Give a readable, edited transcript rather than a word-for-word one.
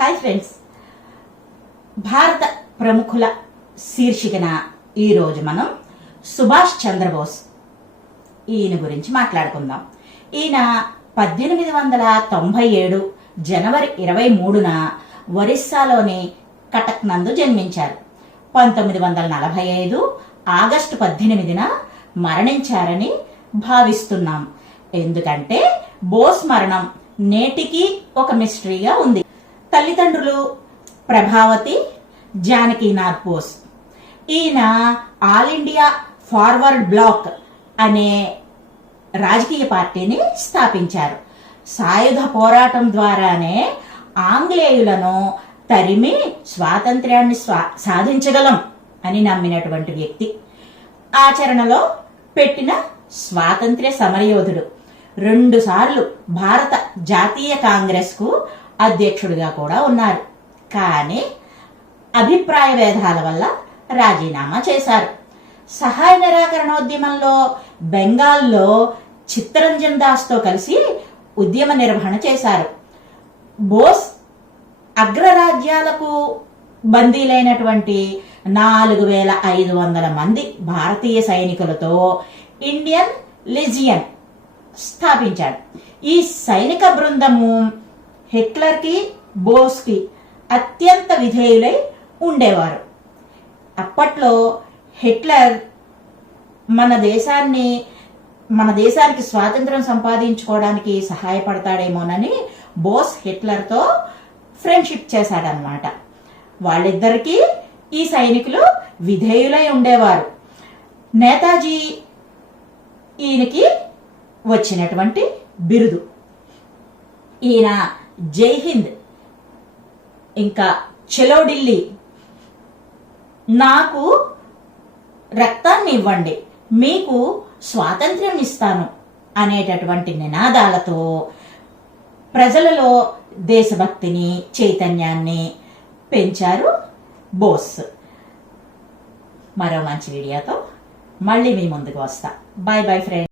Hi friends, భారత ప్రముఖుల శీర్షికన ఈరోజు మనం సుభాష్ చంద్రబోస్ ఈయన గురించి మాట్లాడుకుందాం. ఈయన 1897 జనవరి 23న ఒరిస్సాలోని కటక్ నందు జన్మించారు. 1945 ఆగస్టు 18న మరణించారని భావిస్తున్నాం. ఎందుకంటే బోస్ మరణం నేటికి ఒక మిస్టరీగా ఉంది. తల్లిదండ్రులు ప్రభావతి, జానకీనాథ్ బోస్. ఈయన ఆల్ ఇండియా ఫార్వర్డ్ బ్లాక్ అనే రాజకీయ పార్టీని స్థాపించారు. సాయుధ పోరాటం ద్వారానే ఆంగ్లేయులను తరిమి స్వాతంత్ర్యాన్ని సాధించగలం అని నమ్మినటువంటి వ్యక్తి. ఆచరణలో పెట్టిన స్వాతంత్ర్య సమరయోధుడు. 2 సార్లు భారత జాతీయ కాంగ్రెస్ కు అధ్యక్షుడిగా కూడా ఉన్నారు. కానీ అభిప్రాయ భేదాల వల్ల రాజీనామా చేశారు. సహాయ నిరాకరణోద్యమంలో బెంగాల్లో చిత్తరంజన్ దాస్ తో కలిసి ఉద్యమ నిర్వహణ చేశారు. బోస్ అగ్రరాజ్యాలకు బందీలైనటువంటి 4500 మంది భారతీయ సైనికులతో ఇండియన్ లెజియన్ స్థాపించాడు. ఈ సైనిక బృందము హిట్లర్ కి, బోస్ కి అత్యంత విధేయులై ఉండేవారు. అప్పట్లో హిట్లర్ మన దేశానికి స్వాతంత్రం సంపాదించుకోవడానికి సహాయపడతాడేమోనని బోస్ హిట్లర్ తో ఫ్రెండ్షిప్ చేశాడనమాట. వాళ్ళిద్దరికీ ఈ సైనికులు విధేయులై ఉండేవారు. నేతాజీ ఈయనకి వచ్చినటువంటి బిరుదు. ఈయన జై హింద్, ఇంకా చలో ఢిల్లీ, నాకు రక్తాన్ని ఇవ్వండి, మీకు స్వాతంత్ర్యం ఇస్తాను అనేటటువంటి నినాదాలతో ప్రజలలో దేశభక్తిని, చైతన్యాన్ని పెంచారు బోస్. మరో మంచి వీడియోతో మళ్ళీ మీ ముందుకు వస్తా. Bye bye friends.